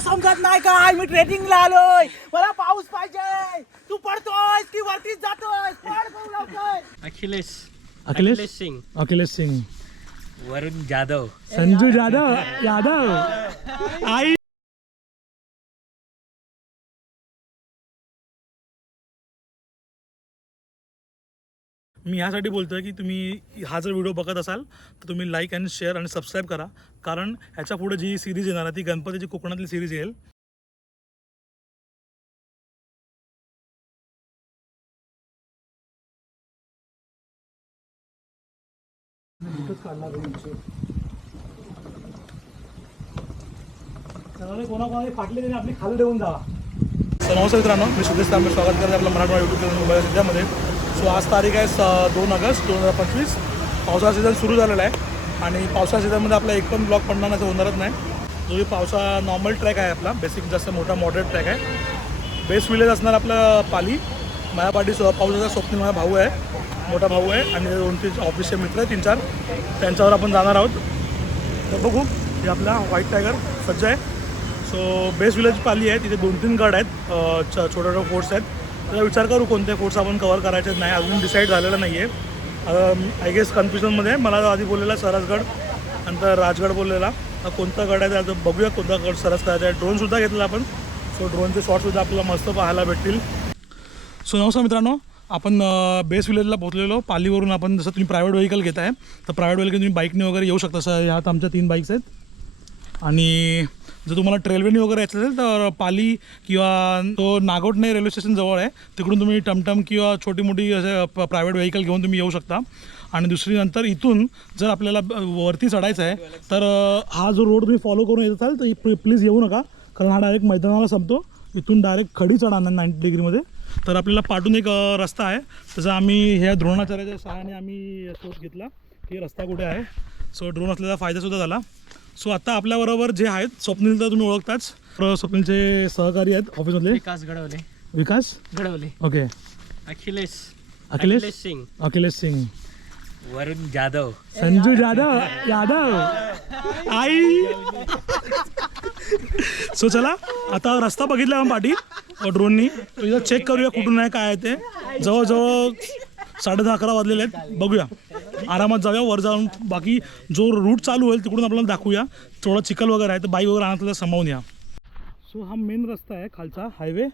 समजत नाही काय? मी ट्रेकिंगला आलोय. मला पाऊस पाहिजे. तू पडतोय की वरतीच जातोय. अखिलेश? अखिलेश सिंग. अखिलेश सिंग. वरुण जाधव. संजू जाधव यादव. आई. मी ह्यासाठी बोलतो आहे की तुम्ही हा जर व्हिडिओ बघत असाल तर तुम्ही लाईक आणि शेअर आणि सबस्क्राईब करा. कारण ह्याच्या पुढे जी सिरीज येणार आहे ती गणपतीची कोकणातली सिरीज येईल. कोणाकोणाने फाटले त्याने आपली खाली ठेवून जा. नमस्कार मित्रांनो मी सुदेश तांबे स्वागत करते आपलं मराठवाडा युट्यूब चॅनल मोबाईल सध्यामध्ये सो आज तारीख आहे स दोन ऑगस्ट दोन हजार पंचवीस. पावसाळा सीझन सुरू झालेला आहे. आणि पावसाळा सीझनमध्ये आपला एक पण ब्लॉक पडणार नाही असं होणारच नाही. जो की पावसा नॉर्मल ट्रॅक आहे आपला बेसिक जास्त मोठा मॉडरेट ट्रॅक आहे. बेस्ट विलेज असणार आपलं पाली. माझ्या पाठी स्व पावसाचा स्वप्नील माझा भाऊ आहे. मोठा भाऊ आहे. आणि दोन तीन ऑफिसचे मित्र आहे तीन चार. त्यांच्यावर आपण जाणार आहोत. तर बघू हे आपला व्हाईट टायगर सज्ज आहे. सो बेस्ट विलेज पाली आहे. तिथे दोन तीन गड आहेत. छ छोटे छोटे फोर्ट्स आहेत. त्याचा विचार करू कोणते कोर्स आपण कवर करायचे नाही अजून डिसाईड झालेलं नाही आहे आय गेस कन्फ्युजनमध्ये मला आधी बोललेला सरसगड नंतर राजगड बोललेला. कोणता गड आहे त्याचं बघूया कोणता गड सरस करायचा आहे. ड्रोनसुद्धा घेतला आपण. सो ड्रोनचे शॉटसुद्धा आपल्याला मस्त पाहायला भेटतील. सो नमस्कार मित्रांनो. आपण बेस विलेजला पोहोचलेलो. पालीवरून आपण जसं तुम्ही प्रायव्हेट व्हेकल घेत आहे तर प्रायव्हेट व्हेकल तुम्ही बाईकने वगैरे येऊ शकता सर ह्यात आमच्या तीन बाईक्स आहेत. आणि जर तुम्हाला ट्रेलवेने वगैरे यायचं असेल तर पाली किंवा तो नागोटणे रेल्वे स्टेशन जवळ आहे. तिकडून तुम्ही टमटम किंवा छोटी मोठी असे प्रायव्हेट व्हेकल घेऊन तुम्ही येऊ शकता. आणि दुसरी नंतर इथून जर आपल्याला वरती चढायचं आहे तर हा जो रोड तुम्ही फॉलो करून येत असाल तर प्लीज येऊ नका. कारण हा डायरेक्ट मैदानाला संपतो. इथून डायरेक्ट खडी चढाणार नाईंटी डिग्रीमध्ये तर आपल्याला पाठून एक रस्ता आहे. त्याचा आम्ही ह्या द्रोणाचार्याच्या सहाय्याने आम्ही शोध घेतला. की रस्ता कुठे आहे? सो ड्रोन असल्याचा फायदासुद्धा झाला. सो आता आपल्याबरोबर जे आहेत स्वप्नील तर तुम्ही ओळखताच. तर स्वप्नीलचे सहकारी आहेत ऑफिसमधले. विकास घडवले विकास? घडवले ओके. अखिलेश. अखिलेश? सिंग. अखिलेश सिंग. वरुण जाधव. संजू जाधव यादव. आई. सो चला आता रस्ता बघितला आपण पाठी ड्रोननी चेक करूया कुठून आहे काय आहे ते. जवळजवळ साडे दहा अकरा वाजलेले आहेत. बघूया. आरामात जाऊया वर जाऊन बाकी जो रूट चालू होईल तिकडून आपल्याला दाखवूया. थोडा चिखल वगैरे आहे तर बाई वगैरे आणत समावून या. सो हा मेन रस्ता आहे खालचा हायवे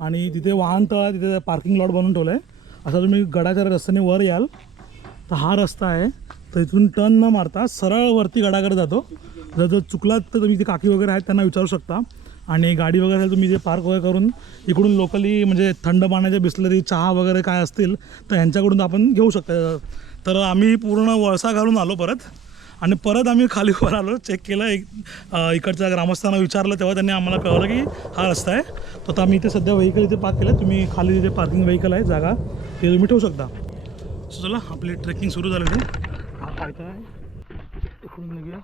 आणि तिथे वाहनतळ आहे तिथे पार्किंग लॉट बनवून ठेवलं आहे असा तुम्ही गडाच्या रस्त्याने वर याल तर हा रस्ता आहे. तर इथून टर्न न मारता सरळ वरती गडाकडे जातो. जर जर चुकलात तर तुम्ही इथे काकी वगैरे आहेत त्यांना विचारू शकता. आणि गाडी वगैरे असेल तुम्ही जे पार्क वगैरे करून इकडून लोकली म्हणजे थंड पाण्याच्या बिस्लरी चहा वगैरे काय असतील तर ह्यांच्याकडून आपण घेऊ शकता. तर आम्ही पूर्ण वळसा घालून आलो परत. आणि परत आम्ही खाली वर आलो चेक केलं एक इकडच्या ग्रामस्थांना विचारलं तेव्हा त्यांनी आम्हाला कळवलं की हा रस्ता आहे. तर आता आम्ही इथे सध्या व्हेकल इथे पार्क केलं तुम्ही खाली जिथे पार्किंग व्हेकल आहे जागा ते तुम्ही ठेवू शकता. सो चला आपली ट्रेकिंग सुरू झालेली हा पायथा आहे. इकडून निघूया.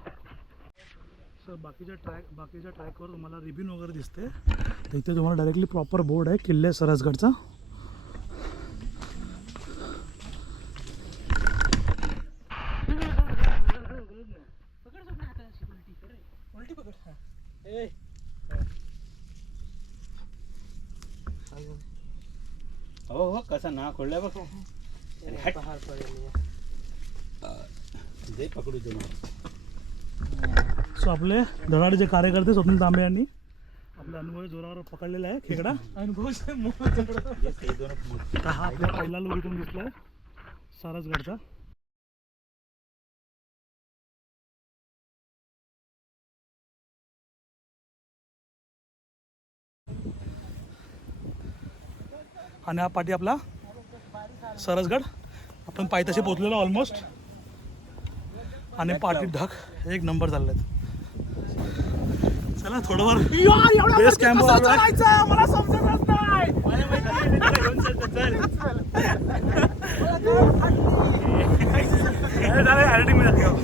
सर बाकीच्या ट्रॅक बाकीच्या ट्रॅकवर तुम्हाला रिबिन वगैरे दिसते तर इथे तुम्हाला डायरेक्टली प्रॉपर बोर्ड आहे किल्ले सरसगडचा. हो हो कसा ना खोडला बघ. दे पकडू दे सो आपले धडाडीचे कार्यकर्ते स्वप्नील तांबे यांनी आपल्या अनुभव जोरावर पकडलेला आहे खेकडा. अनुभव हा आपला पहिला लोक इथून दिसलाय. सारसगडचा. आणि हा पाठी आपला सरसगड. आपण पायथ्याशी पोचलेलो ऑलमोस्ट आणि पाठी ढग एक नंबर झालेत. चला थोडंफार यार, एवढ्या Base वरती camp कसं वर आलोय. चढायचं? मला समजतच नाही एडिटिंगमध्ये दाखव.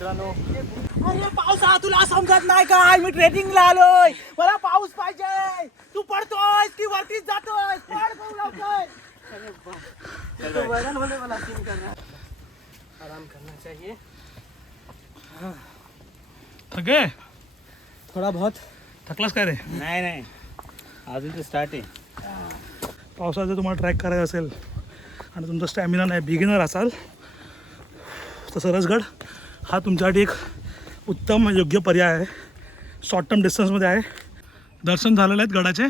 अरे पावसा तुला समजत नाही ट्रेकिंगला आलोय. मला पाऊस पाहिजे. तू पडतोय की वरतीच जातोय पड भाऊ लवकर आराम करना चाहिए। थके थोड़ा बहुत. थकलास काय रे? नाही नाही. अजून तर स्टार्ट आहे. पावसाळ्यात जर तुम्हाला ट्रॅक करायचा असेल आणि तुमचा स्टॅमिना नाही बिगिनर असाल तर सरसगड हा तुमच्यासाठी एक उत्तम योग्य पर्याय आहे. शॉर्ट टर्म डिस्टन्समध्ये आहे. दर्शन झालेले आहेत गडाचे.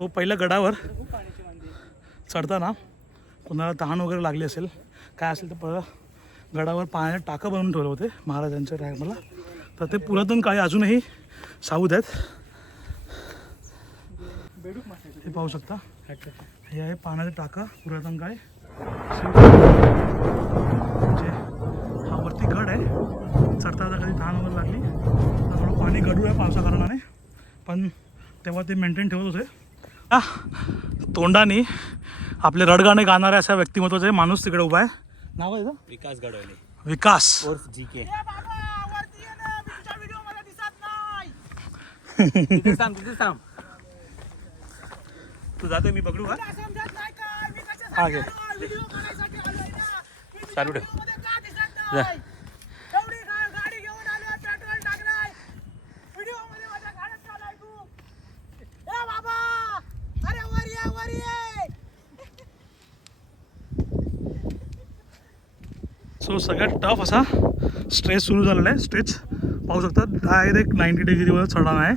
तो पहिल्या गडावर चढताना कोणाला तहान वगैरे लागली असेल काय असेल तर पहिलं गडावर पाण्यात टाकं बनवून ठेवले होते महाराजांच्या टायमाला तर ते पुरातन काळी अजूनही साऊद आहेत. हे पाहू शकता. हे आहे पाण्याचं टाकं पुरातन काय म्हणजे हा वरती गड आहे. चढता कधी तहान वगैरे लागली. पाणी गडूळ आहे पावसा कारणाने. पण तेव्हा ते मेंटेन ठेवत होते. तोंडाने आपले रडगाणे गाणारे अशा व्यक्तिमत्वाचे माणूस तिकडे उभा आहे. नाव आहे? विकास घडवले विकास. जी के. तू जातोय मी पकडू का? हा, घे. चालू ठेव. व्हिडिओमध्ये का दिसत नाही एवढी गा- गाडी घेऊन आलोय पेट्रोल टाकलाय व्हिडिओमध्ये माझ्या गाड्यात चालाय तू ए बाबा अरे वर ये वर ये सो सगळ्यात टफ असा स्ट्रेच सुरू झालेला आहे. स्ट्रेच पाहू शकता डायरेक्ट नाईंटी डिग्रीवर चढाव आहे.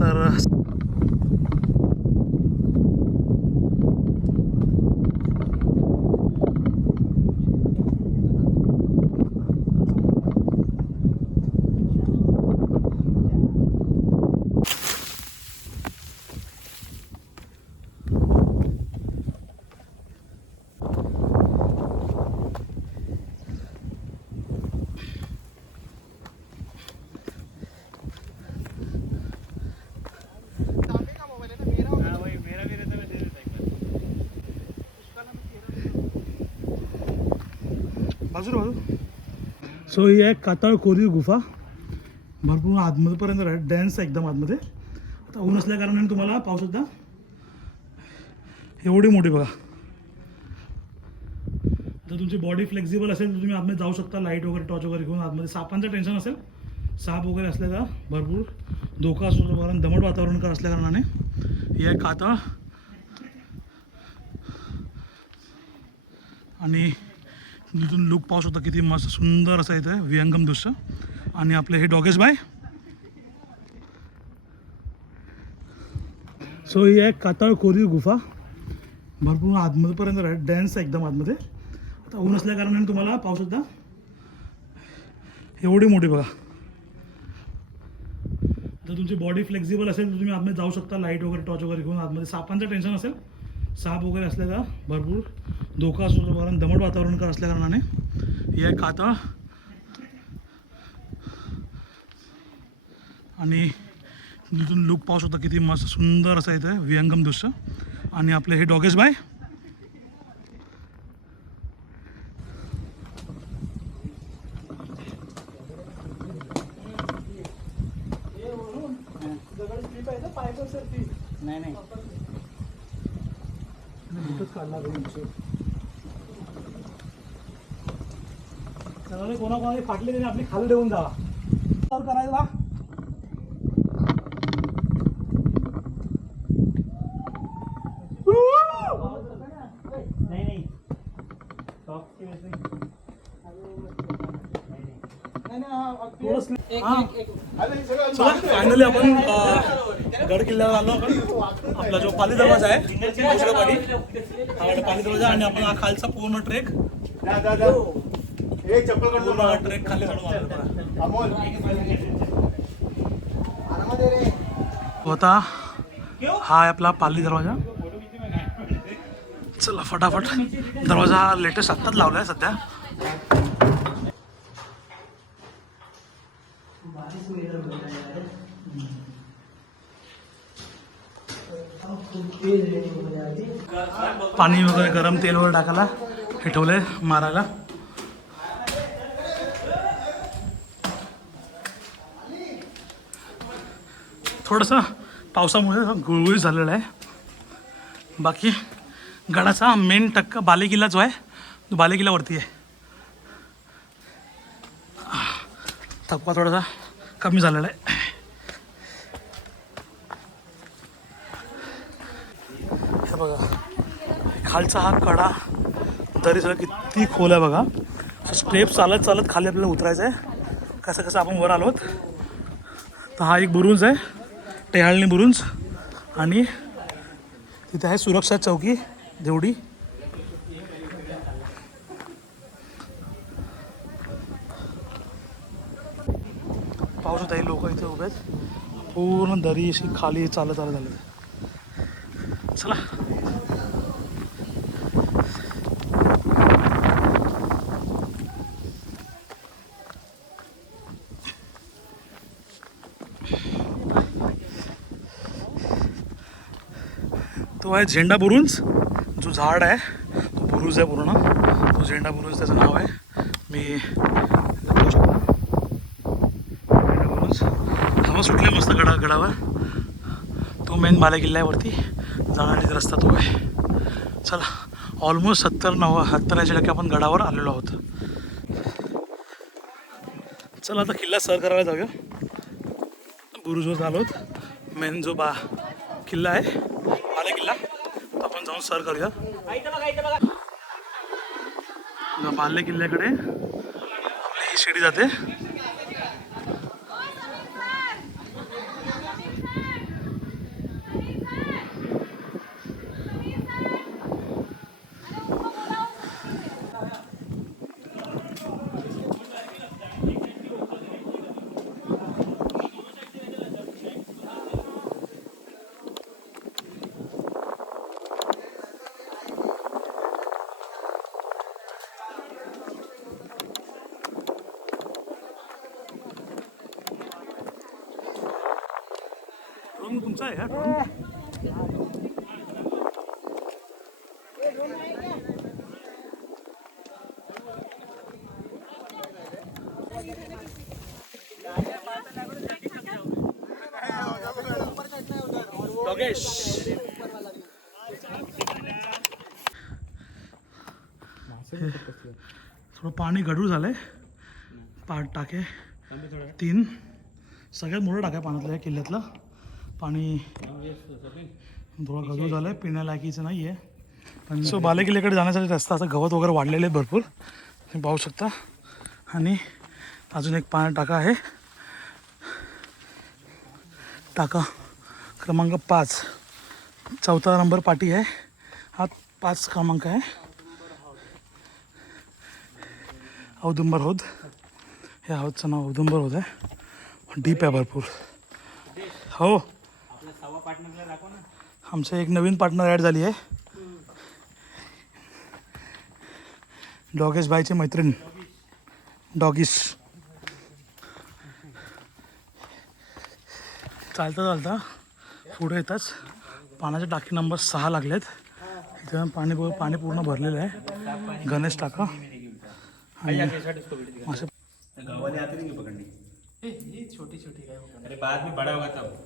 तर सो ही आहे कातळ कोरीव गुफा. भरपूर आतमध्येपर्यंत आहे डॅन्स आहे एकदम आतमध्ये. आता ऊन असल्या कारणाने तुम्हाला पाहू शकता एवढी मोठी बघा. जर तुमची बॉडी फ्लेक्झिबल असेल तर तुम्ही आतमध्ये जाऊ शकता. लाइट वगैरे टॉर्च वगैरे घेऊन आतमध्ये. सापांचं टेन्शन असेल. साप वगैरे असल्याचा भरपूर धोका असतो कारण दमट वातावरण असल्या कारणाने हे आहे कातळ. आणि तिथून लुक पाहू शकता किती मस्त सुंदर असं इथं विहंगम दृश्य. आणि आपले हे डॉगेश बाय सो ही आहे कातळ कोरीव गुफा. भरपूर आतमध्येपर्यंत आहे डॅन्स आहे एकदम आतमध्ये. आता ऊन असल्या कारणाने तुम्हाला पाहू शकता. एवढी मोठी बघा. जर तुमची बॉडी फ्लेक्झिबल असेल तर तुम्ही आतमध्ये जाऊ शकता. लाइट वगैरे टॉर्च वगैरे घेऊन आतमध्ये सापांचं टेन्शन असेल. साप वगैरे असल्याचा भरपूर धोका असतो कारण दमट वातावरण का असल्या कारणाने. ही आहे कातळ आणि तिथून लुक पाऊस होता किती मस्त सुंदर असं इथं विहंगम दृश्य. आणि आपले हे डॉगेज बाय कोणाकोणाने फाटले त्याने आपली खाली देऊन जावा. करायला नाही नाही. टॉपची वेळ नाही. फायनली आपण गड किल्ल्यावर आलो आपण. आपला जो पाली दरवाजा आहे हा पाली दरवाजा आणि आपण हा खालचा पूर्ण ट्रेक. पूर्ण ट्रेक खाली चढून. होता. हा आहे आपला पाली दरवाजा. चला फटाफट. दरवाजा हा लेटेस्ट आत्ताच लावला आहे सध्या. पाणी वगैरे गरम तेल वगैरे टाकायला. हे ठेवलंय मारायला. थोडंसं पावसामुळे गुळगुळीत झालेलं आहे. बाकी गडाचा मेन टक्का बालेकिल्ला जो आहे तो बालेकिल्ल्यावरती आहे. थकवा थोडासा कमी झालेला आहे. हे बघा खालचा हा कडा दरी सगळं किती खोल आहे बघा. स्टेप चालत चालत खाली आपल्याला उतरायचं आहे. कसं कसं आपण वर आलोत. तर हा एक बुरुंज आहे. टेहाळणी बुरुंज आणि तिथे आहे सुरक्षा चौकी देवडी. पाहू शकता हे लोक इथे उभे आहेत. पूर्ण दरी अशी खाली चालत चालत आले चला. तो आहे झेंडा बुरुंज. जो झाड आहे तो बुरुज आहे पूर्ण. तो झेंडा बुरुज त्याचं नाव आहे. मी झेंडा बुरुंज. हवा सुटले मस्त गडा गडावर. तो मेन माले किल्ल्यावरती जाणारी रस्ता तो आहे. चला ऑलमोस्ट सत्तर नव्व सत्तर टक्के आपण गडावर आलेलो आहोत. चला आता किल्ला सर करायला जाऊया. बुरुजवर आलोत. मेन जो बा किल्ला आहे बाले किल्ला तो आपण जाऊन सर करूया बघा, बाले किल्ल्याकडे. ही शिडी जाते ड्रोन तुमचा आहे का ड्रोन योगेश थोडं पाणी गढूळ झालंय. पाठ टाके. तीन. सगळ्यात मोठं टाकाय पाण्यातलं या किल्ल्यातलं. पाणी थोडं गडूळ झालं आहे पिण्यालायकीचं नाही आहे पण सो बाले किल्ल्याकडे जाण्यासाठी रस्ता असं गवत वगैरे वाढलेले आहे भरपूर. तुम्ही पाहू शकता. आणि अजून एक पाणी टाका आहे. टाका. क्रमांक पाच. चौथा नंबर पाटी आहे. हा पाच क्रमांक आहे. औदुंबर हौद. या हौदचं नाव औदुंबर होत आहे. डीप आहे भरपूर. हो. आमचं एक नवीन पार्टनर ॲड झाली आहे. डॉगेश भाईची मैत्रीण. डॉगीस. चालता चालता. पुढे येताच पाण्याचे टाकी नंबर सहा लागलेत. इथे पाणी पाणी पूर्ण भरलेलं आहे. गणेश टाका. आणि असे गावाले आते नहीं पकड़नी छोटी छोटी अरे बाद में बड़ा होगा तब.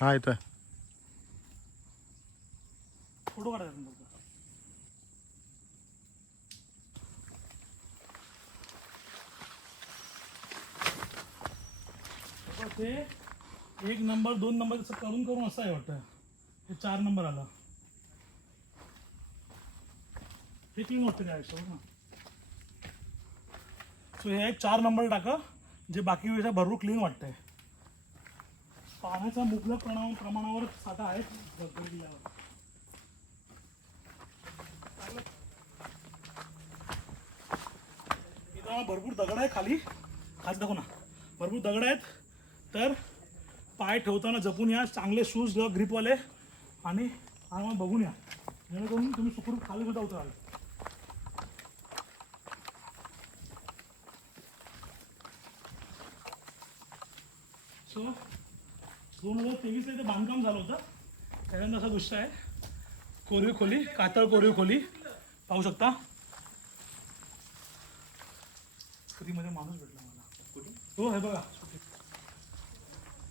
हा येतोय फोटो काढायचा ते एक नंबर दोन नंबर असं करून करून असं आहे वाटतं. हे चार नंबर आला. हे तीन वाटतं काय ना सो हे चार नंबर टाका जे बाकी वेळेला भरपूर क्लीन वाटतंय. पाण्याचा मुबलक प्रमाण प्रमाणावर साठा आहे भरपूर भरपूर दगड आहे खाली. खाली दाखव ना. भरपूर दगड आहेत. तर पाय ठेवताना जपून या. चांगले शूज ग्रीपवाले आणि आम्हाला बघून या. जेणेकरून तुम्ही सुखरूप खाली सुद्धा उतराल. सो दोन हजार तेवीसला इथे बांधकाम झालं होतं. त्याच्यानंतर असा गोष्ट आहे. कोरीव खोली कातळ कोरीव खोली. पाहू शकता. फ्रीमध्ये माणूस भेटला मला. हो हे बघा.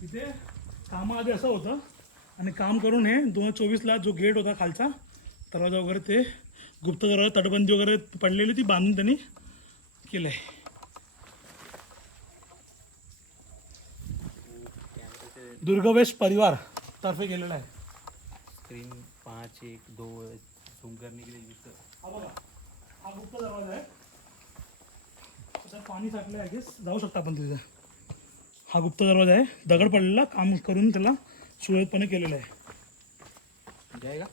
इथे कामाआधी असं होतं आणि काम करून हे दोन हजार चोवीसला जो गेट होता खालचा दरवाजा वगैरे ते गुप्त दरवाजा तटबंदी वगैरे पडलेली ती बांधून त्यांनी केलं आहे दुर्गवेश परिवार तर्फे केलेला आहे. स्क्रीन पाच एक दो झूम हा बघा. हा गुप्त दरवाजा आहे. पाणी साठलं आहे गेस जाऊ शकता आपण तिथे. हा गुप्त दरवाजा आहे. दगड पडलेला काम करून त्याला सुरळीतपणे केलेलं आहे. जाएगा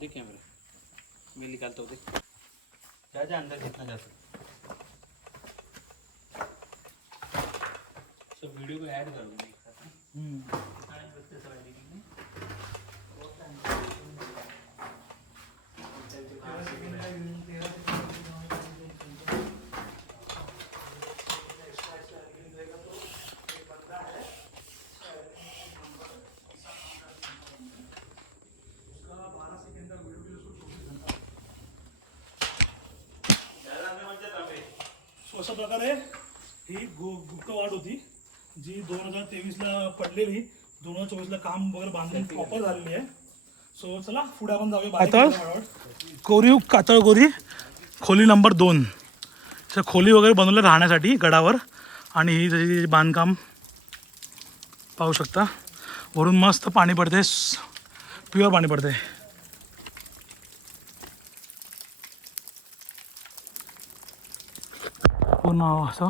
देख कैमरा मैं निकालता देख जा जा अंदर जितना जा सकता सब वीडियो को ऐड कर दूँगा एक साथ ना। हाँ, बच्चे सब editing में। सो अशा प्रकारे ही गु गुप्तवाढ होती जी दोन हजार तेवीसला पडलेली दोन हजार चोवीसला काम वगैरे बांधून प्रॉपर झालेली आहे. सो चला पुढे आपण जाऊया. आता कोरीव कातळ गोरी खोली नंबर दोन. तर खोली वगैरे बनवलं राहण्यासाठी गडावर. आणि ही त्याची बांधकाम पाहू शकता वरून मस्त पाणी पडते प्युअर पाणी पडते. पूर्ण असं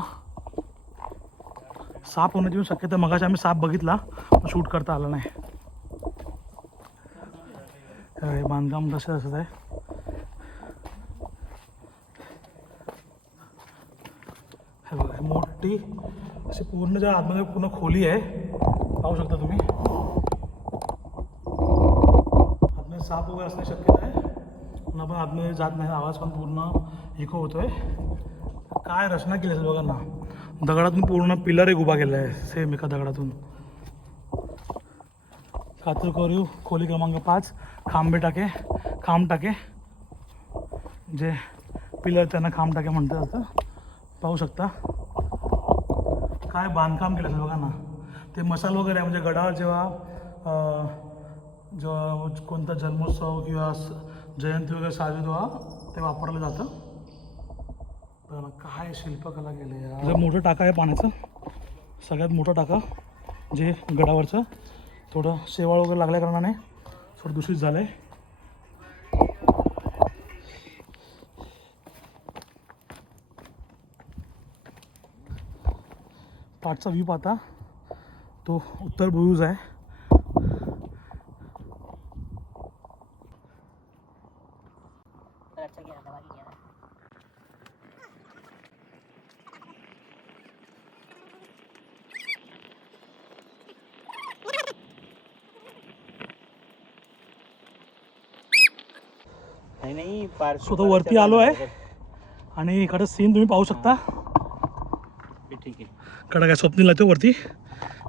साप होण्याची पण शक्यता मगाशी आम्ही साप बघितला पण शूट करता आला नाही. हे बांधकाम तसं असत आहे. हे बघा मोठी अशी पूर्ण ज्या आतमध्ये पूर्ण खोली आहे पाहू शकता तुम्ही. आतमध्ये साप वगैरे असण्याची शक्यता आहे. पण आपण आतमध्ये जात नाही आवाज पण पूर्ण इको होतोय. काय रचना केली असेल बघा ना. दगडातून पूर्ण पिलर एक उभा केला आहे सेम एका दगडातून. कातर कोरीव खोली क्रमांक पाच खांबे टाके खांब टाके. जे पिलर त्यांना खांब टाके म्हणतात असं. पाहू शकता. काय बांधकाम केलं असेल बघा ना. ते मसाल वगैरे आहे म्हणजे गडावर जेव्हा जेव्हा कोणता जन्मोत्सव किंवा जयंती वगैरे साजरी तेव्हा ते वापरलं जातं. बघा ना, काय शिल्पकला केली यार? मोठं टाका आहे पाण्याचं. सगळ्यात मोठं टाका जे गडावरचं. थोडं शेवाळ वगैरे लागल्या कारणाने थोडं दूषित झालं आहे पाठचा व्ह्यू पाहता तो उत्तर भुज आहे नहीं नहीं पार्क सो तो वरती आलो आहे. आणि इकडं सीन तुम्ही पाहू शकता. ठीक कडा काय स्वप्नील येतो वरती.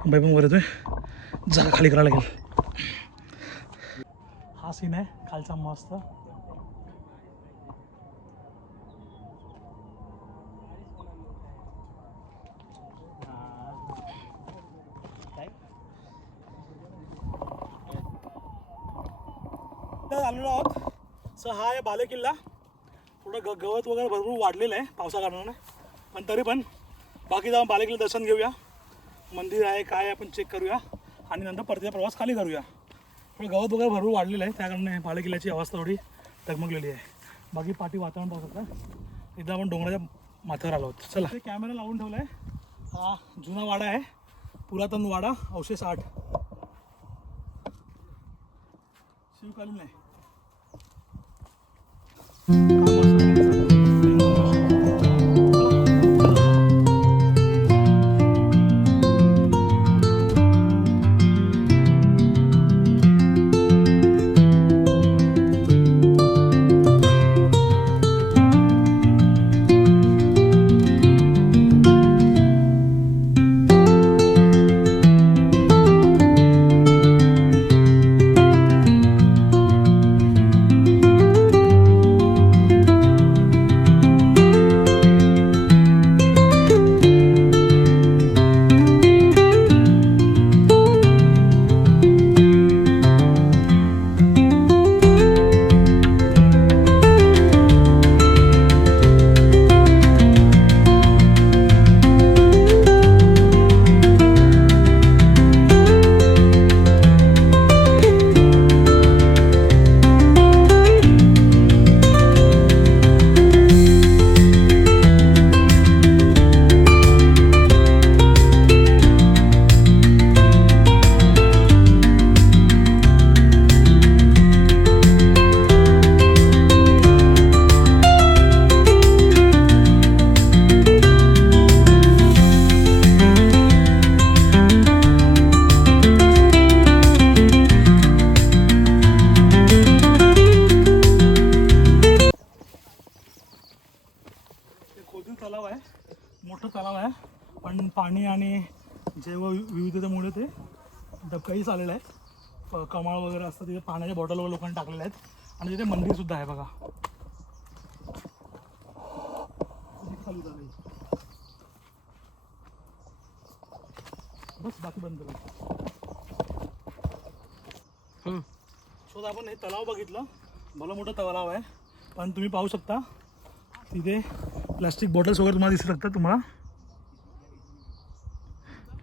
बाई पण वर येतोय. जागा खाली करायला लागेल. हा सीन आहे खालचा मस्त आलेलो सो हा आहे बालेकिल्ला. पुढं थोडं ग गवत वगैरे भरपूर वाढलेलं आहे पावसाकारणानं. पण तरी पण बाकी जाऊन बालेकिल्ला दर्शन घेऊया. मंदिर आहे काय आहे आपण चेक करूया. आणि नंतर परतीचा प्रवास खाली करूया. थोडं गवत वगैरे भरपूर वाढलेलं आहे. त्या कारणाने बालेकिल्ल्याची अवस्था थोडी डगमगलेली आहे. बाकी पाठी वातावरण पाहू शकता. एकदा आपण डोंगराच्या माथ्यावर आलो होतो चला. कॅमेरा लावून ठेवला आहे हा जुना वाडा आहे. पुरातन वाडा अवशेष आठ. शिवकालीन आहे Thank you. पाणी आणि जैव विविधतेमुळे ते डबकाहीच आलेलं आहे. कमाळ वगैरे असतात तिथे पाण्याच्या बॉटल वगैरे लोकांनी टाकलेल्या आहेत. आणि तिथे मंदिरसुद्धा आहे बघा. झालंय. बस बाकी बंद करा. सो आपण हे तलाव बघितलं. भलं मोठं तलाव आहे. पण तुम्ही पाहू शकता तिथे प्लास्टिक बॉटल्स वगैरे तुम्हाला दिसू शकतात तुम्हाला.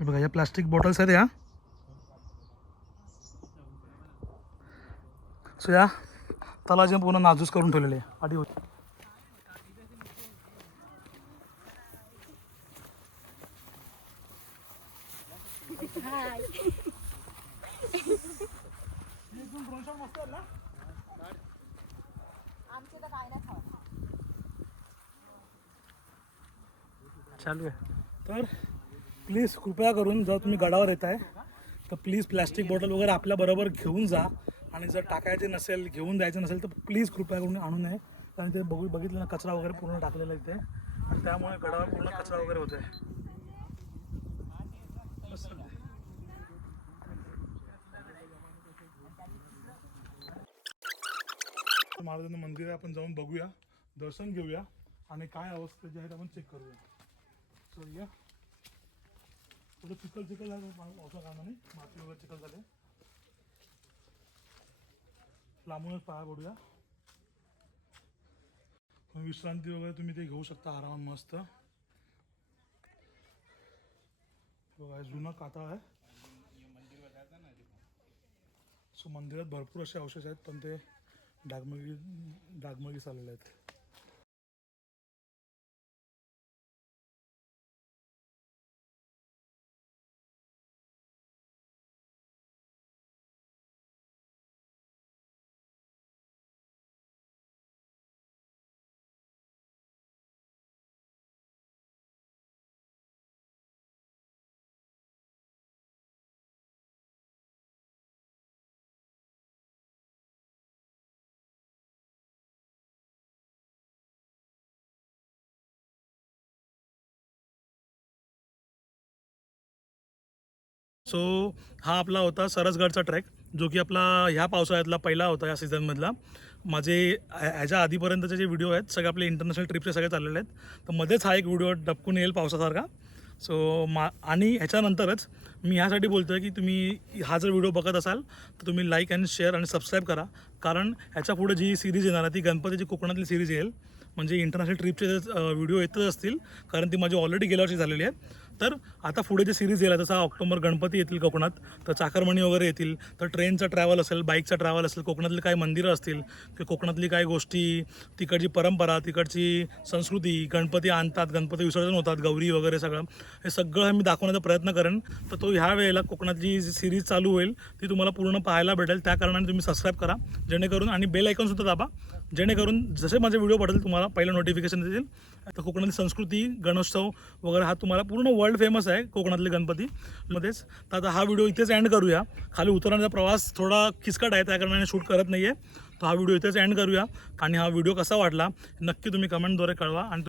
हे बघा या प्लास्टिक बॉटल्स आहेत या. सो या तलावाचे पूर्ण नाजूस करून ठेवलेले आहे. आधी होते चालू आहे तर प्लीज कृपया करून जर तुम्ही गडावर येत आहे तर प्लीज प्लॅस्टिक बॉटल वगैरे आपल्या बरोबर घेऊन जा. आणि जर टाकायचे नसेल घेऊन जायचं नसेल तर प्लीज कृपया करून आणू नये. कारण ते बघू बघितलं ना कचरा वगैरे पूर्ण टाकलेला इथे. आणि त्यामुळे गडावर पूर्ण कचरा वगैरे होतोय. महाराजांचं मंदिर आहे आपण जाऊन बघूया दर्शन घेऊया आणि काय अवस्था जे आहेत आपण चेक करूया. सो या. थोडं चिखल चिखल झालं पा- पावसा कारणाने माती वगैरे चिखल झाले. लांबूनच पाया पडूया. विश्रांती वगैरे तुम्ही ते घेऊ शकता आरामात मस्त. बघा जुनं जुना काता आहे. सो मंदिरात भरपूर असे अवशेष आहेत पण ते डागमगी डागमगी चाललेले आहेत. सो हा आपला होता सरसगडचा ट्रॅक जो की आपला ह्या पावसाळ्यातला पहिला होता या सीझनमधला माझे ह्याच्या आधीपर्यंतचे जे व्हिडिओ आहेत सगळे आपले इंटरनॅशनल ट्रिपचे सगळे चाललेले आहेत. तर मध्येच हा एक व्हिडिओ डबकून येईल पावसासारखा. सो मा आणि ह्याच्यानंतरच मी ह्यासाठी बोलतो आहे की तुम्ही हा जर व्हिडिओ बघत असाल तर तुम्ही लाईक अँड शेअर आणि सबस्क्राईब करा. कारण ह्याच्या पुढे जी सिरीज येणार आहे ती गणपतीची कोकणातली सिरीज येईल. म्हणजे इंटरनॅशनल ट्रिपचे व्हिडिओ येतच असतील. कारण ती माझी ऑलरेडी गेल्या वर्षी झालेली आहे तर आता पुढे जे सिरीज येईल जसा ऑक्टोबर गणपती येतील कोकणात तर चाकरमणी वगैरे येतील तर ट्रेनचं ट्रॅव्हल असेल बाईकचं ट्रॅव्हल असेल कोकणातली काही मंदिरं असतील की कोकणातली काही गोष्टी तिकडची परंपरा तिकडची संस्कृती गणपती आणतात गणपती विसर्जन होतात गौरी वगैरे सगळं हे सगळं मी दाखवण्याचा प्रयत्न करेन. तर तो ह्या वेळेला कोकणातली जी सिरीज चालू होईल ती तुम्हाला पूर्ण पाहायला भेटेल. त्या कारणाने तुम्ही सबस्क्राईब करा जेणेकरून आणि बेल आयकॉनसुद्धा दाबा जेणेकरून जसे माझे व्हिडिओ पडेल तुम्हाला पहिलं नोटिफिकेशन देतील. तर कोकणातली संस्कृती गणोत्सव वगैरे हा तुम्हाला पूर्ण वर्ल्ड फेमस आहे कोकणातले गणपती. मध्येच. तर आता हा व्हिडिओ इथेच एंड करूया. खाली उतरण्याचा प्रवास थोडा किचकट आहे त्या कारणाने शूट करत नाही आहे तर हा व्हिडिओ इथेच एंड करूया. आणि हा व्हिडिओ कसा वाटला नक्की तुम्ही कमेंटद्वारे कळवा. आणि